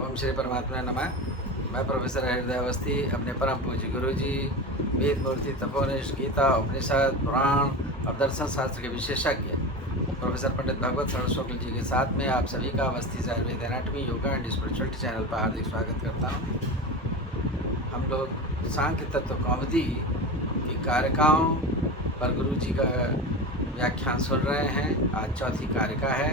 ओम श्री परमात्मा नमः। मैं प्रोफेसर हृदय अवस्थी अपने परम पूज्य गुरु जी वेद मूर्ति तपोनिष्ठ गीता उपनिषद पुराण और दर्शन शास्त्र के विशेषज्ञ प्रोफेसर पंडित भगवत शरण शुक्ल जी के साथ में आप सभी का अवस्थी से Ayurveda anatomy yoga and spirituality channel पर हार्दिक स्वागत करता हूँ। हम लोग सांख्य तत्व कौमुदी की कारिकाओं पर गुरु जी का व्याख्यान सुन रहे हैं। आज चौथी कारिका है,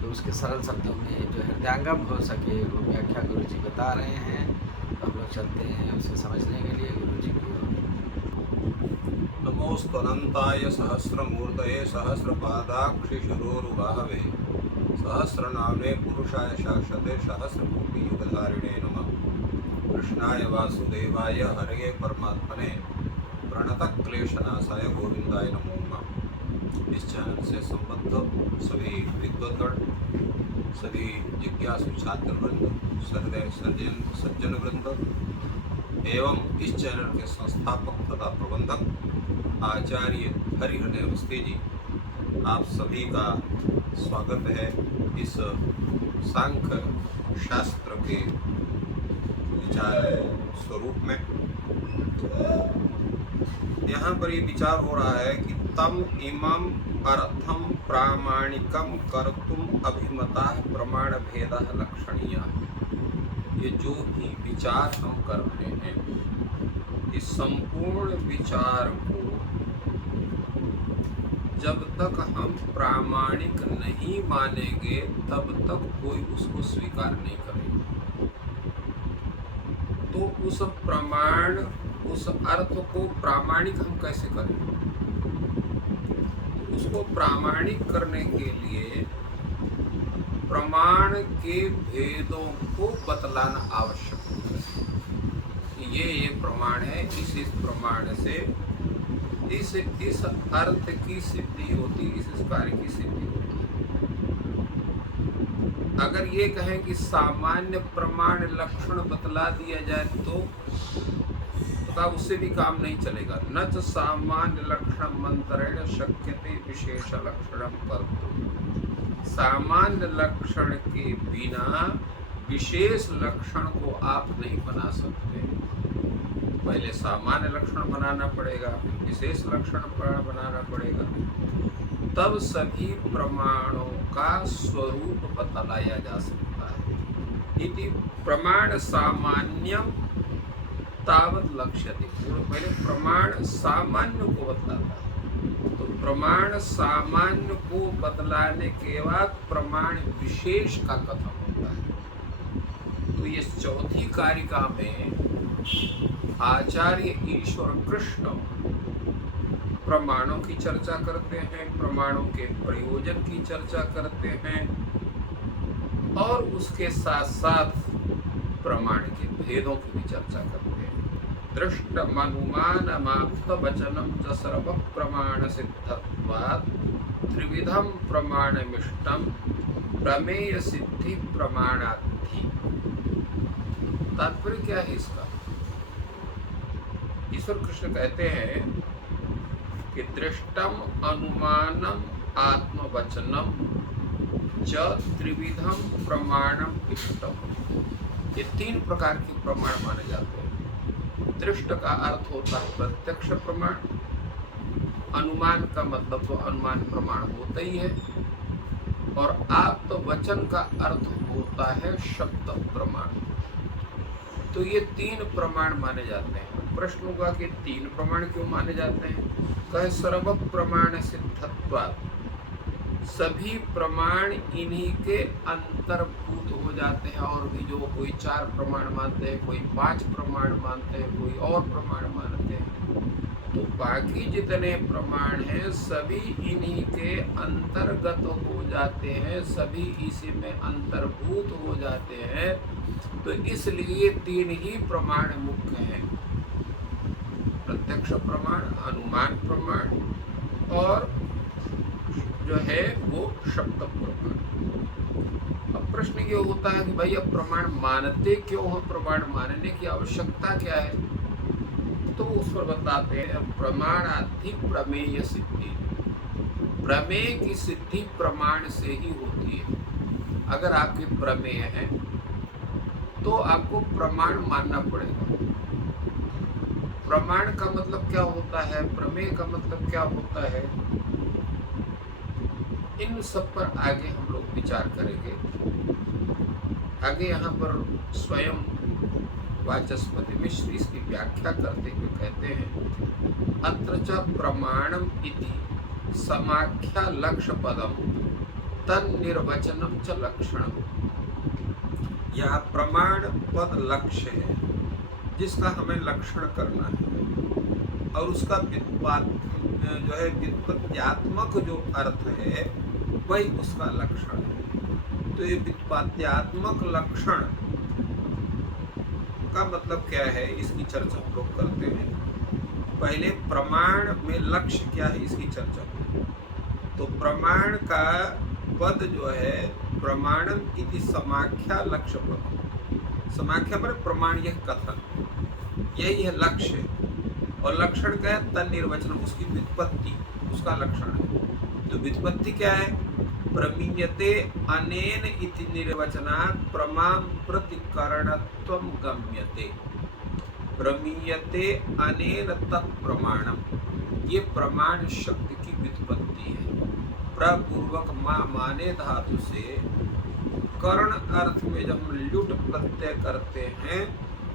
तो उसके सरल शब्दों में जो हृदयांगम हो सके वो व्याख्या गुरु जी बता रहे हैं। तो हम लोग चलते हैं उसे समझने के लिए गुरु जी की ओर। नमोस्तनंताय सहस्रमूर्तये सहस्रपादाक्षि शिरोरुबाहवे सहस्रनाम्ने पुरुषाय शाश्वते सहस्रकोटियुगधारिणे नमः। कृष्णाय वासुदेवाय हरये परमात्मने प्रणतक्लेशनाशाय गोविंदाय नमो नमः। इस चैनल से संबद्ध सभी विद्वद्गण, सभी जिज्ञासु छात्र वृंद, हृदय सज्जन वृंद एवं इस चैनल के संस्थापक तथा प्रबंधक आचार्य हरिहृदय अवस्थी जी, आप सभी का स्वागत है इस सांख्य शास्त्र के विचार स्वरूप में। यहाँ पर ये विचार हो रहा है कि तम इमम अर्थम प्रामाणिकम कर्तुम अभिमता प्रमाण भेद लक्षणीय। ये जो भी विचार हम कर रहे हैं, इस संपूर्ण विचार को जब तक हम प्रामाणिक नहीं मानेंगे तब तक कोई उसको स्वीकार नहीं करेगा। तो उस प्रमाण, उस अर्थ को प्रामाणिक हम कैसे करें? तो उसको प्रामाणिक करने के लिए प्रमाण के भेदों को बतलाना आवश्यक है। ये प्रमाण है, इस प्रमाण से इस अर्थ की सिद्धि होती, इस कार्य की सिद्धि होती है। अगर ये कहें कि सामान्य प्रमाण लक्षण बतला दिया जाए तो उससे भी काम नहीं चलेगा। न च सामान्य लक्षण मंत्रेण शक्यते विशेष लक्षणम कर्तुम। सामान्य लक्षण के बिना विशेष लक्षण को आप नहीं बना सकते। पहले सामान्य लक्षण बनाना पड़ेगा, विशेष लक्षण बनाना पड़ेगा, तब सभी प्रमाणों का स्वरूप बतलाया जा सकता है। इति प्रमाण सामान्यम तावत लक्ष्यते। पहले प्रमाण सामान्य को बतलाता है, तो प्रमाण सामान्य को बतलाने के बाद प्रमाण विशेष का कथन होता है। तो ये चौथी कारिका में आचार्य ईश्वर कृष्ण प्रमाणों की चर्चा करते हैं, प्रमाणों के प्रयोजन की चर्चा करते हैं और उसके साथ साथ प्रमाण के भेदों की भी चर्चा करते हैं। दृष्टमनुमानमाप्त वचनम च सर्व प्रमाण सिद्धत्वात् त्रिविधम प्रमाणमिष्टम प्रमेय सिद्धि प्रमाणाद्धि। तात्पर्य क्या है इसका? ईश्वर कृष्ण कहते हैं कि दृष्टम अनुमानम आत्मवचनम च त्रिविधम प्रमाणम इष्टम। ये तीन प्रकार के प्रमाण माने जाते हैं। दृष्ट का अर्थ होता है प्रत्यक्ष प्रमाण, अनुमान का मतलब तो अनुमान प्रमाण होता ही है, और आत्मवचन का अर्थ होता है शब्द प्रमाण। तो ये तीन प्रमाण माने जाते हैं। प्रश्न होगा कि तीन प्रमाण क्यों माने जाते हैं? कहे सर्व प्रमाण सिद्धत्वात्, सभी प्रमाण इन्हीं के अंतर्भूत हो जाते हैं। और भी जो कोई 4 प्रमाण मानते हैं, कोई 5 प्रमाण मानते हैं, कोई और प्रमाण मानते हैं, तो बाकी जितने प्रमाण हैं सभी इन्हीं के अंतर्गत हो जाते हैं, सभी इसी में अंतर्भूत हो जाते हैं। तो इसलिए तीन ही प्रमाण मुख्य हैं, प्रत्यक्ष प्रमाण, अनुमान प्रमाण और जो है वो शब्द प्रमाण। अब प्रश्न ये होता है कि भाई अब प्रमाण मानते क्यों हो, प्रमाण मानने की आवश्यकता क्या है? तो उस पर बताते हैं प्रमाणाद्धि प्रमेय सिद्धि। प्रमेय की सिद्धि प्रमाण से ही होती है। अगर आपके प्रमेय है तो आपको प्रमाण मानना पड़ेगा। प्रमाण का मतलब क्या होता है, प्रमेय का मतलब क्या होता है, इन सब पर आगे हम लोग विचार करेंगे। आगे यहाँ पर स्वयं वाचस्पति मिश्र इसकी व्याख्या करते हुए कहते हैं, अत्र च प्रमाणम इति समाख्या लक्ष्य पदम तन्निर्वचनम च लक्षणम। यह प्रमाण पद लक्ष्य है जिसका हमें लक्षण करना है, और उसका जो है व्युत्पत्त्यात्मक जो अर्थ है वही उसका लक्षण है। तो ये व्युत्पत्त्यात्मक लक्षण का मतलब क्या है, इसकी चर्चा हम लोग करते हैं। पहले प्रमाण में लक्ष्य क्या है इसकी चर्चा। तो प्रमाण का पद जो है, प्रमाणम इति समाख्या लक्ष्य पद। समाख्या पर प्रमाण, यह कथन, यही है लक्ष्य। और लक्षण क्या है, तन्निर्वचन, उसकी व्युत्पत्ति उसका लक्षण है। तो व्युत्पत्ति क्या है, प्रमीयते अनेन इति निर्वचनात् प्रमाण प्रतिकरणत्वं गम्यते। प्रमीयते अनेन तत्प्रमाणम, ये प्रमाण शब्द की व्युत्पत्ति है। प्रपूर्वक माने धातु से करण अर्थ में जब हम लुट प्रत्यय करते हैं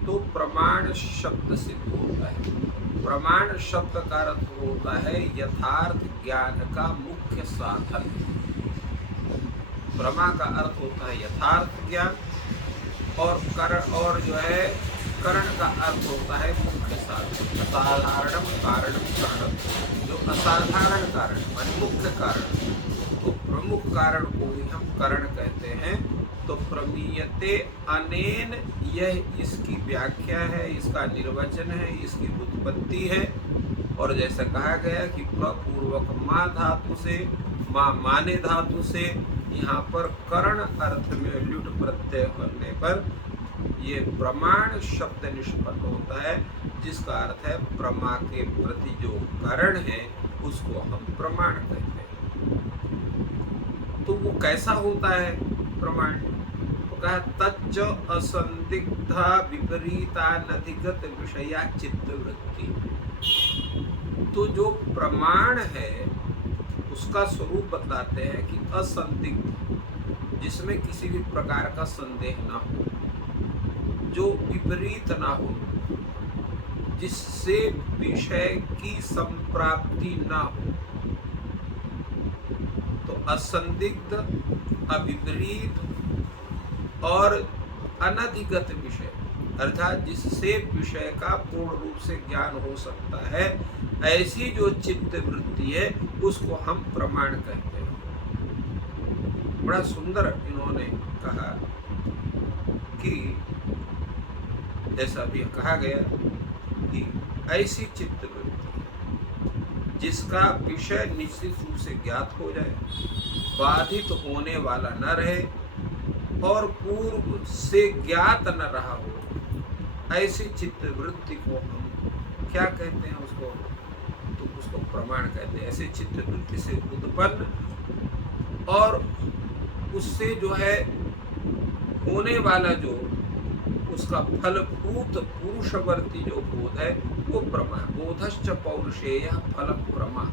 तो प्रमाण शब्द सिद्ध होता है। प्रमाण शब्द का अर्थ होता है यथार्थ ज्ञान का मुख्य साधन। प्रमा का अर्थ होता है यथार्थ ज्ञान, और करण, और जो है करण का अर्थ होता है मुख्य साधन। असाधारणम कारणम कारणम, जो असाधारण कारण माने मुख्य कारण, तो प्रमुख कारण को ही हम करण कहते हैं। तो प्रमीयते अनेन, यह इसकी व्याख्या है, इसका निर्वचन है, इसकी उत्पत्ति है। और जैसा कहा गया कि प्रपूर्वक मा धातु से, मा माने धातु से, यहाँ पर करण अर्थ में लुट प्रत्यय करने पर ये प्रमाण शब्द निष्पन्न होता है, जिसका अर्थ है प्रमा के प्रति जो कारण है उसको हम प्रमाण कहते हैं। तो वो कैसा होता है प्रमाण, तो कहा तच्च असंदिग्धा विपरीतानधिगत विषया चित्तवृत्ति। तो जो प्रमाण है उसका स्वरूप बताते हैं कि असंदिग्ध, जिसमें किसी भी प्रकार का संदेह ना हो, जो विपरीत ना हो, जिससे विषय की संप्राप्ति ना हो। तो असंदिग्ध, अविपरीत और अनधिगत विषय, अर्थात जिससे विषय का पूर्ण रूप से ज्ञान हो सकता है, ऐसी जो चित्त वृत्ति है उसको हम प्रमाण कहते हैं। बड़ा सुंदर इन्होंने कहा कि जैसा अभी कहा गया कि ऐसी चित्त वृत्ति जिसका विषय निश्चित रूप से ज्ञात हो जाए, बाधित होने वाला न रहे और पूर्व से ज्ञात न रहा हो, ऐसी चित्त वृत्ति को हम क्या कहते हैं, उसको तो उसको प्रमाण कहते हैं। ऐसे चित्त वृत्ति से उत्पन्न और उससे जो है होने वाला जो उसका फलभूत पुरुषवर्ती जो बोध है वो प्रमा। बोधश्च पौरुषेय फल प्रमा।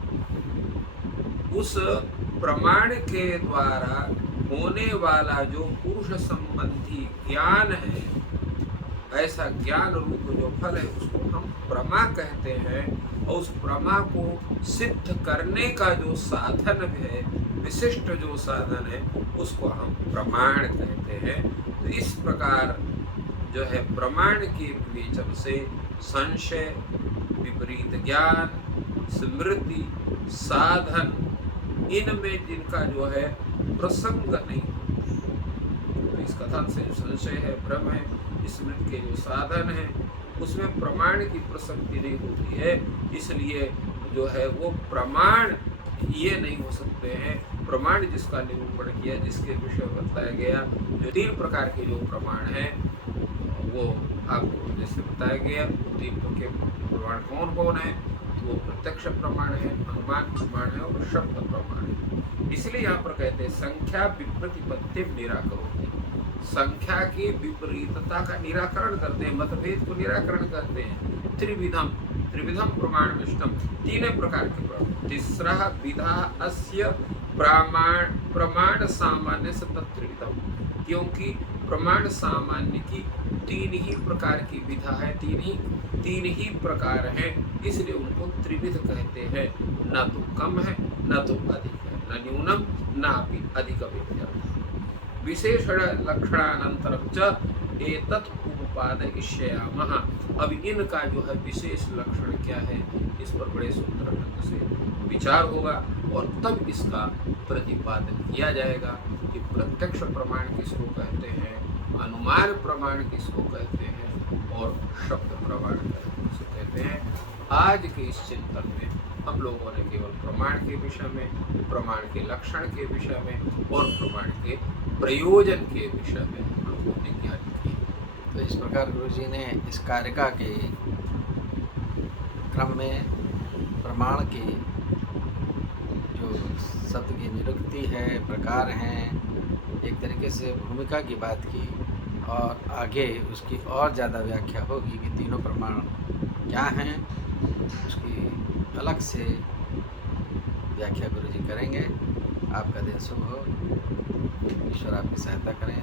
उस प्रमाण के द्वारा होने वाला जो पुरुष संबंधी ज्ञान है, ऐसा ज्ञान रूप जो फल है उसको हम प्रमा कहते हैं। और उस प्रमा को सिद्ध करने का जो साधन है, विशिष्ट जो साधन है, उसको हम प्रमाण कहते हैं। तो इस प्रकार जो है प्रमाण के विवेचन से संशय, विपरीत ज्ञान, स्मृति, साधन, इनमें जिनका जो है प्रसंग नहीं, तो इस कथन से संशय है, भ्रम है, स्मृति के जो साधन है उसमें प्रमाण की प्रसक्ति नहीं होती है, इसलिए जो है वो प्रमाण ये नहीं हो सकते हैं। प्रमाण जिसका निरूपण किया, जिसके विषय बताया गया, जो 3 प्रकार के जो प्रमाण हैं वो आपको जैसे बताया गया। 3 के प्रमाण कौन कौन है, तो वो प्रत्यक्ष प्रमाण है, अनुमान प्रमाण है और शब्द प्रमाण है। इसलिए यहाँ पर कहते हैं संख्या विप्रतिपत्ति निराकरोति। संख्या की विपरीतता का निराकरण करते हैं, मतभेद को निराकरण करते हैं। त्रिविधम त्रिविधम प्रमाणमिष्टम, तीन प्रकार के प्रमाण। तीसरा विधा अस्य प्रमाण सामान्य से तत्त्रिविधम, क्योंकि प्रमाण सामान्य की तीन ही प्रकार की विधा है, तीन ही प्रकार हैं, इसलिए उनको त्रिविध कहते हैं। न तो कम है न तो अधिक है, न न्यूनम न अपि अधिकमित्यर्थः। विशेषण लक्षणानंतरम च एतत् उपपादयिष्यामः। अब इनका जो है विशेष लक्षण क्या है, इस पर बड़े सुंदर ढंग से विचार होगा और तब इसका प्रतिपादन किया जाएगा कि प्रत्यक्ष प्रमाण किसको कहते हैं, अनुमान प्रमाण किसको कहते हैं और शब्द प्रमाण किसको कहते हैं। आज के इस चिंतन में हम लोगों ने केवल प्रमाण के विषय में, प्रमाण के लक्षण के विषय में और प्रमाण के प्रयोजन के विषय में हम लोगों ने ज्ञान किया। तो इस प्रकार गुरु जी ने इस कारिका के क्रम में प्रमाण की जो शब्द की निरुक्ति है, प्रकार हैं, एक तरीके से भूमिका की बात की और आगे उसकी और ज़्यादा व्याख्या होगी कि तीनों प्रमाण क्या हैं, उसकी अलग से व्याख्या गुरु जी करेंगे। आपका दिन शुभ हो, ईश्वर आपकी सहायता करें।